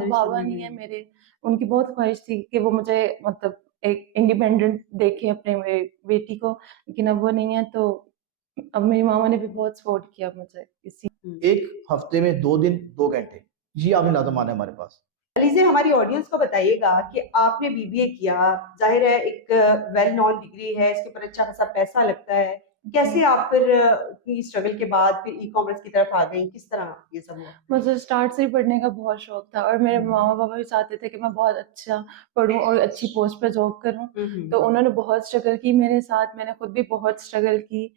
बाबा नहीं है मेरे, उनकी बहुत ख्वाहिश थी कि वो मुझे मतलब एक इंडिपेंडेंट देखें अपने बेटी को, लेकिन अब वो नहीं है तो अब मेरी मामा ने भी बहुत सपोर्ट किया मुझे इसी। एक हफ्ते में 2 दिन 2 घंटे, ये आपने लाजमान है हमारे पास। लीजिए हमारी ऑडियंस को बताइएगा कि आपने बीबीए किया, जाहिर है एक वेल नोन डिग्री है, इसके ऊपर अच्छा खासा पैसा लगता है, कैसे आप फिर इतनी स्ट्रगल के बाद फिर ई कॉमर्स की तरफ आ गई, किस तरह ये सब हुआ? मुझे स्टार्ट से ही पढ़ने का बहुत शौक था और मेरे मामा पापा भी चाहते थे कि मैं बहुत अच्छा पढूं और अच्छी पोस्ट पे जॉब करूं, तो उन्होंने बहुत स्ट्रगल की मेरे साथ, मैंने खुद भी बहुत स्ट्रगल की।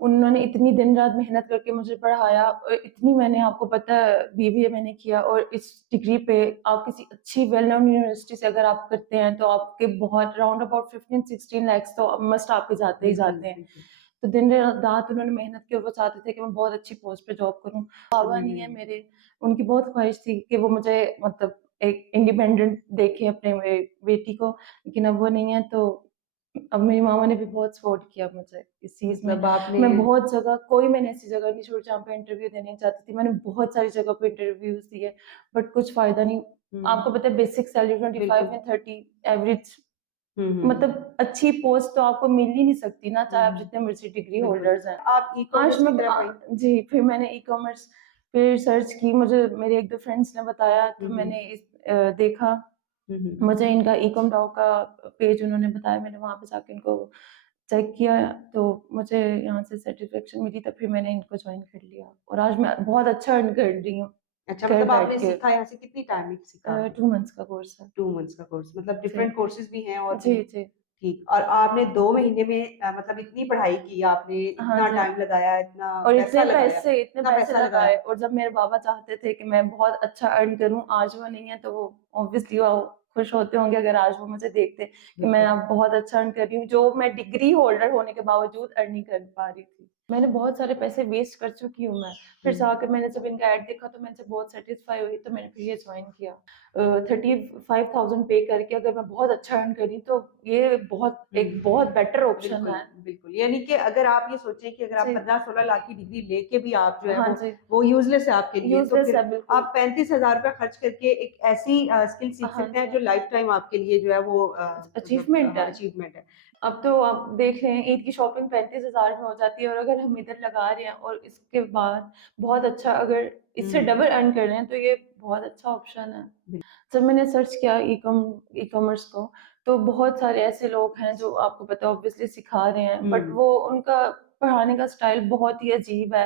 उन्होंने इतनी दिन रात मेहनत करके मुझे पढ़ाया और इतनी मैंने आपको पता है बीबीए मैंने किया और इस डिग्री पे आप किसी अच्छी वेल नोन यूनिवर्सिटी से अगर आप करते हैं तो आपके बहुत राउंड अबाउट 15-16 लाख तो मस्ट आपके जाते ही जाते हैं। तो दिन रात उन्होंने मेहनत की और वो चाहते थे कि मैं बहुत अच्छी पोस्ट पे जॉब करूं। बाबा नहीं है मेरे, उनकी बहुत ख्वाहिश थी कि वो मुझे मतलब एक इंडिपेंडेंट देखें अपने बेटी को, लेकिन अब वो नहीं है तो अब मेरी मामा ने भी बहुत सपोर्ट किया मुझे इस चीज में। मैं बहुत जगह, कोई मैंने ऐसी जगह नहीं छोड़ी जहाँ पे इंटरव्यू देने चाहती थी, मैंने बहुत सारी जगह पे इंटरव्यूज दिए बट कुछ फायदा नहीं। आपको पता है बेसिक सैलरी 25 या 30 एवरेज, मतलब अच्छी पोस्ट तो आपको मिल ही नहीं सकती ना, चाहे आप जितने मर्जी डिग्री होल्डर्स हैं। आप ई कॉमर्स की तरफ आई? जी, फिर मैंने ई कॉमर्स फिर सर्च की, मुझे मेरे एक दो फ्रेंड्स ने बताया तो मैंने देखा, मुझे इनका ई कॉम डाउ का पेज उन्होंने बताया, मैंने वहां पे जाके इनको चेक किया तो मुझे यहाँ से सर्टिफिकेशन मिली, तब फिर मैंने इनको ज्वाइन कर लिया और आज मैं बहुत अच्छा अर्न कर रही हूँ। अच्छा, मतलब आपने सीखा यहाँ से कितनी टाइम में सीखा? 2 मंथ्स का कोर्स है। 2 मंथ्स का कोर्स, मतलब डिफरेंट कोर्सेज भी हैं और जी जी ठीक। और आपने 2 महीने में मतलब इतनी पढ़ाई की आपने, इतना टाइम लगाया, इतना और इतने इतना पैसे लगाए और जब मेरे बाबा चाहते थे कि मैं बहुत अच्छा अर्न करूं, आज वो नहीं है तो वो ऑब्वियसली वो खुश होते होंगे अगर आज वो मुझे देखते कि मैं अब बहुत अच्छा अर्न कर रही हूँ, जो मैं डिग्री होल्डर होने के बावजूद अर्न नहीं कर पा रही थी। मैंने बहुत सारे पैसे वेस्ट कर चुकी हूँ मैं, फिर जाकर मैंने जब इनका ऐड देखा तो मैंने बहुत सेटिस्फाई हुई, तो मैंने फिर ये ज्वाइन किया। 35,000 पे करके अगर मैं बहुत अच्छा अर्न करी तो ये एक बहुत बेटर ऑप्शन है। बिल्कुल, यानी कि अगर आप ये सोचें कि अगर आप 15-16 लाख की डिग्री लेके भी आप जो है हाँ वो यूजलेस है आपके लिए, तो फिर बिल्कुल। आप 35,000 रुपया खर्च करके एक ऐसी स्किल सीख सकते हैं जो लाइफ टाइम आपके लिए जो है वो अचीवमेंट है। अब तो आप देख रहे हैं ईद की शॉपिंग 35,000 में हो जाती है और अगर हम इधर लगा रहे हैं और इसके बाद बहुत अच्छा अगर इससे डबल अर्न कर रहे हैं तो ये बहुत अच्छा ऑप्शन है। जब मैंने सर्च किया ई कॉमर्स को तो बहुत सारे ऐसे लोग हैं जो आपको पता है ऑब्वियसली सिखा रहे हैं, बट वो उनका पढ़ाने का स्टाइल बहुत ही अजीब है।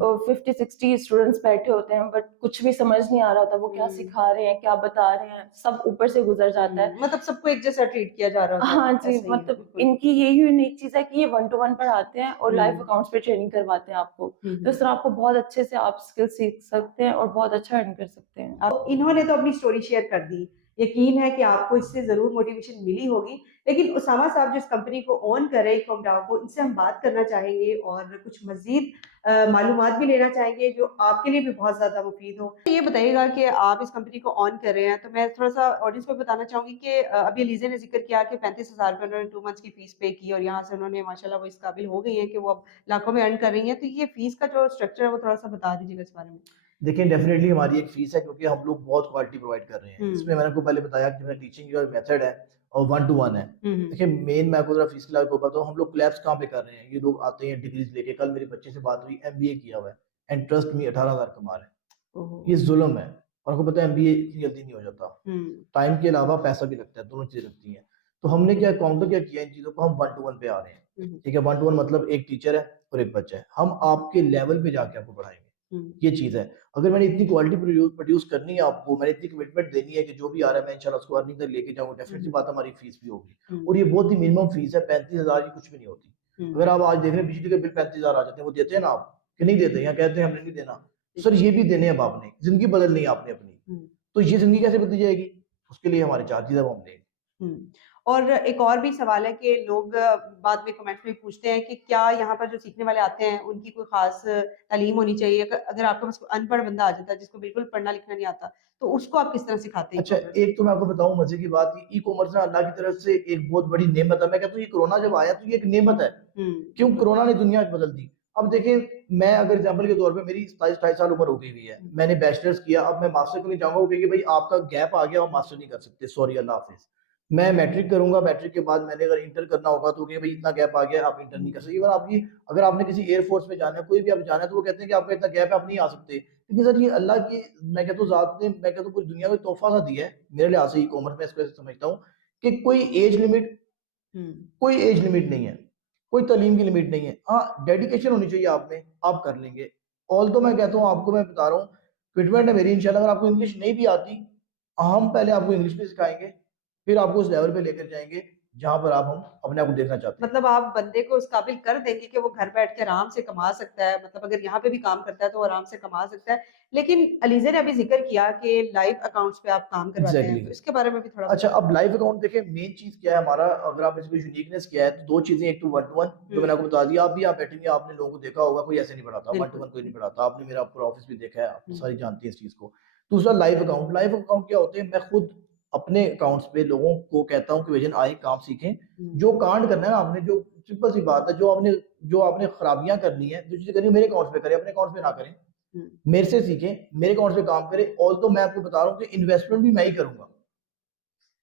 50-60 स्टूडेंट्स बैठे होते हैं बट कुछ भी समझ नहीं आ रहा था वो क्या सिखा रहे हैं, क्या बता रहे हैं, सब ऊपर से गुजर जाता है। मतलब सबको एक जैसा ट्रीट किया जा रहा था। हाँ जी, मतलब इनकी ये यूनिक चीज है कि ये 1-to-1 पढ़ाते हैं और लाइव अकाउंट्स पे ट्रेनिंग करवाते हैं आपको, तो इस तरह आपको बहुत अच्छे से आप स्किल सीख सकते हैं और बहुत अच्छा अर्न कर सकते हैं। अब इन्होंने तो अपनी स्टोरी शेयर कर दी, यकीन है कि आपको इससे जरूर मोटिवेशन मिली होगी, लेकिन उसामा साहब जो इस कंपनी को ऑन कर रहे हैं कॉमडाओ को, इनसे हम बात करना चाहेंगे और कुछ मजीद मालूमात भी लेना चाहेंगे जो आपके लिए भी बहुत ज्यादा मुफीद हो। ये बताइएगा कि आप इस कंपनी को ऑन कर रहे हैं, तो मैं थोड़ा सा ऑडियंस को बताना चाहूंगी कि अभी लीजा ने जिक्र किया कि 35,000 रुपये उन्होंने 2 मंथ्स की फीस पे की और यहाँ से उन्होंने माशाल्लाह वो इस काबिल हो गई है कि वो अब लाखों में अर्न कर रही है, तो ये फीस का जो स्ट्रक्चर है वो थोड़ा सा बता दीजिएगा इस बारे में। देखिए डेफिनेटली हमारी एक फीस है क्योंकि हम लोग बहुत क्वालिटी प्रोवाइड कर रहे हैं। इसमें मैंने आपको पहले बताया कि मेरा टीचिंग जो मेथड है और 1-to-1 है। देखिए मेन मैं आपको जरा फीस के को बताता हूँ, हम लोग क्लैप्स कहाँ पे कर रहे हैं, ये लोग आते हैं डिग्रीज लेके, कल मेरे बच्चे से बात हुई एमबीए किया हुआ है एंड ट्रस्ट मी 18,000 कमा रहे हैं, ये जुल्म है। और आपको पता है एमबीए इतनी जल्दी नहीं हो जाता, टाइम के अलावा पैसा भी लगता है, दोनों चीजें लगती हैं। तो हमने क्या काउंटर क्या किया इन चीजों को, हम 1-to-1 पे आ रहे हैं। ठीक है, 1-to-1 मतलब एक टीचर है और एक बच्चा है, हम आपके लेवल पे जाके आपको पढ़ाएंगे, ये चीज है। अगर मैंने इतनी क्वालिटी प्रोड्यूस करनी है आपको, मैंने इतनी कमिटमेंट देनी है कि जो भी आ रहा है मैं इंशाल्लाह उसको अर्निंग तक लेके जाऊंगा, डेफिनेटली बात हमारी फीस भी होगी। और ये बहुत ही मिनिमम फीस है, 35,000 की कुछ भी नहीं होती। अगर आप आज देख रहे हैं बिजली के बिल 35,000 आ जाते हैं, वो देते हैं ना आप कि नहीं देते, या कहते हैं हमने नहीं देना, सर ये भी देने, अब आपने जिंदगी बदलनी है आपने अपनी, तो ये जिंदगी कैसे बदली जाएगी, उसके लिए हमारे चार्जेस है वो हम लेंगे। और एक और भी सवाल है कि लोग बाद में कमेंट्स में पूछते हैं कि क्या यहाँ पर जो सीखने वाले आते हैं उनकी कोई खास तालीम होनी चाहिए, अगर आपके पास अनपढ़ बंदा आ जाता है जिसको बिल्कुल पढ़ना लिखना नहीं आता, तो उसको आप किस तरह सिखाते हैं? अच्छा, एक तो मैं आपको बताऊं मजे की बात, ई कॉमर्स ना अल्लाह की तरफ से एक बहुत बड़ी नेमत है। मैं कहता हूँ ये कोरोना जब आया तो ये एक नेमत है, क्यों कोरोना ने दुनिया बदल दी। अब देखें मैं अगर एग्जांपल के तौर पे मेरी 27-28 साल उम्र हो गई हुई है, मैंने बैचलर्स किया, अब मैं मास्टर को नहीं जाऊँगा, वो कहेंगे भाई आपका गैप आ गया, आप मास्टर नहीं कर सकते, सॉरी अल्लाह हाफ़िज़। मैं मैट्रिक करूँगा, मैट्रिक के बाद मैंने अगर इंटर करना होगा तो कहेंगे भाई इतना गैप आ गया, आप इंटर नहीं कर सकते। इवन आपकी अगर आपने किसी एयर फोर्स में जाना है, कोई भी आप जाना है, तो वो कहते हैं कि आपका इतना गैप है, आप नहीं आ सकते। लेकिन सर ये अल्लाह की, मैं कहता हूँ ज़ात ने, मैं कहता हूँ पूरी दुनिया को तोहफ़ा सा दिया है, मेरे लिहाज से ई-कॉमर्स में इसको ऐसे समझता हूँ कि हुँ, कोई एज लिमिट नहीं है, कोई तालीम की लिमिट नहीं है। हाँ, डेडिकेशन होनी चाहिए आप में, आप कर लेंगे। ऑल्दो मैं कहता हूँ आपको, मैं बता रहा हूँ, कमिटमेंट है मेरी इंशाल्लाह, अगर आपको इंग्लिश नहीं भी आती, हम पहले आपको इंग्लिश भी सिखाएँगे, फिर आपको उस लेवल पे लेकर जाएँगे, जहाँ पर आप हम अपने आप को देखना चाहते हैं। मतलब आप बंदे को उस काबिल कर देंगे कि वो घर बैठ के आराम से कमा सकता है, मतलब अगर यहाँ पे भी काम करता है तो वो आराम से कमा सकता है। लेकिन अलीज़ा ने अभी ज़िक्र किया कि लाइव अकाउंट्स पे आप काम करवाते हैं, एग्ज़ैक्टली। तो इसके बारे में भी थोड़ा अच्छा, बताएँ? अब लाइव अकाउंट देखिए, मेन चीज़ क्या है हमारा, अगर आप इसमें यूनिकनेस क्या है, तो 2 चीज़ें, एक तो वन टू वन, जो मैंने हुँ, आपको बता दिया, आप भी आप बैठेंगे, आपने लोगों को देखा होगा, कोई ऐसे नहीं पढ़ाता, वन टू बिल्कुल। वन कोई नहीं पढ़ाता, आपने मेरा पूरा ऑफ़िस भी देखा है, आप हुँ, सारी जानती हैं इस चीज़ को। दूसरा लाइव अकाउंट क्या होते हैं, मैं खुद अपने अकाउंट्स पे लोगों को कहता हूँ कि विज़न आए, काम सीखें, हुँ, जो कांड करना है ना आपने, जो सिंपल सी बात है, जो आपने खराबियाँ करनी है, जो चीज़ें करनी है, मेरे अकाउंट्स पे करें, अपने अकाउंट्स पे ना करें। हुँ, मेरे से सीखें, मेरे अकाउंट्स पे काम करें, ऑल्दो मैं आपको बता रहा हूँ कि इन्वेस्टमेंट भी मैं ही करूँगा।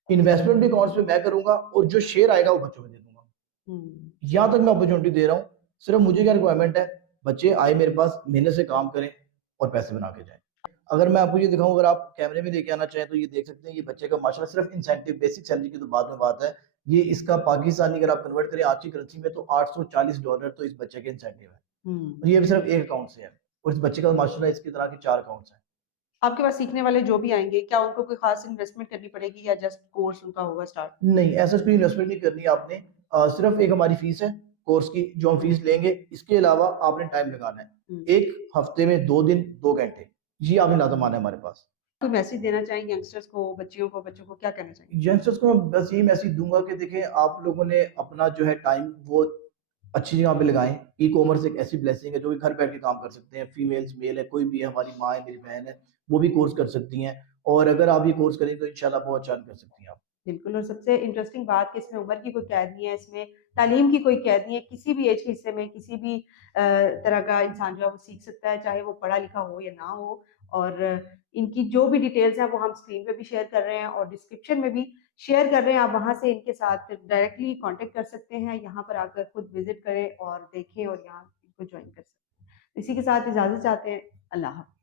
इन्वेस्टमेंट भी अकाउंट्स पे मैं करूँगा और जो शेयर आएगा वो बच्चों को दे दूँगा। हुँ, यहाँ तक मैं अपॉर्च्युनिटी दे रहा हूँ, सिर्फ मुझे क्या रिक्वायरमेंट है, बच्चे आए मेरे पास, मेहनत से काम करें और पैसे बना के जाएँ। अगर मैं आपको ये दिखाऊँ, अगर आप कैमरे में लेके आना चाहें तो ये देख सकते हैं, ये बच्चे का माशाल्लाह सिर्फ इंसेंटिव, बेसिक सैलरी की तो बाद में बात है। ये इसका पाकिस्तानी अगर आप कन्वर्ट करें आज की करेंसी में तो $840 तो इस बच्चे के इंसेंटिव है। और हुँ। ये भी सिर्फ एक अकाउंट से है और इस बच्चे का माशाल्लाह इसकी तरह के 4 अकाउंट्स हैं। आपके पास सीखने वाले जो भी आएँगे, क्या उनको कोई ख़ास इन्वेस्टमेंट करनी पड़ेगी या जस्ट कोर्स उनका होगा स्टार्ट? नहीं, ऐसा कोई इन्वेस्टमेंट नहीं करनी आपने। सिर्फ़ एक हमारी फ़ीस है कोर्स की, जो हम फ़ीस लेंगे। इसके अलावा आपने टाइम लगाना है। हुँ। 1 हफ़्ते में 2 दिन, 2 घंटे। ये आपने लाज़िम आना है हमारे पास। कोई मैसेज देना चाहेंगे यंगस्टर्स को, बच्चों को क्या कहना चाहेंगे? यंगस्टर्स को मैं बस यही मैसेज दूँगा कि देखिए, आप लोगों ने अपना जो है टाइम वो अच्छी जगह पे लगाएँ। ई-कॉमर्स एक ऐसी ब्लेसिंग है जो कि घर बैठ के काम कर सकते हैं। फीमेल्स, मेल है, कोई भी है, हमारी माँ है, मेरी बहन है, वो भी कोर्स कर सकती हैं और अगर आप ये कोर्स करेंगे तो इंशाल्लाह बहुत अच्छा अर्न कर सकती हैं आप। बिल्कुल और सबसे इंटरेस्टिंग बात कि इसमें उम्र की कोई कैद नहीं है, इसमें तालीम की कोई कैद नहीं है, किसी भी एज के हिस्से में किसी भी तरह का इंसान जो है वो सीख सकता है, चाहे वो पढ़ा लिखा हो या ना हो। और इनकी जो भी डिटेल्स हैं वो हम स्क्रीन पे भी शेयर कर रहे हैं और डिस्क्रिप्शन में भी शेयर कर रहे हैं। आप वहाँ से इनके साथ डायरेक्टली कॉन्टैक्ट कर सकते हैं, यहाँ पर आकर खुद विज़िट करें और देखें और यहाँ इनको जॉइन कर सकते हैं। इसी के साथ इजाज़त चाहते हैं। अल्लाह हाफ़िज़।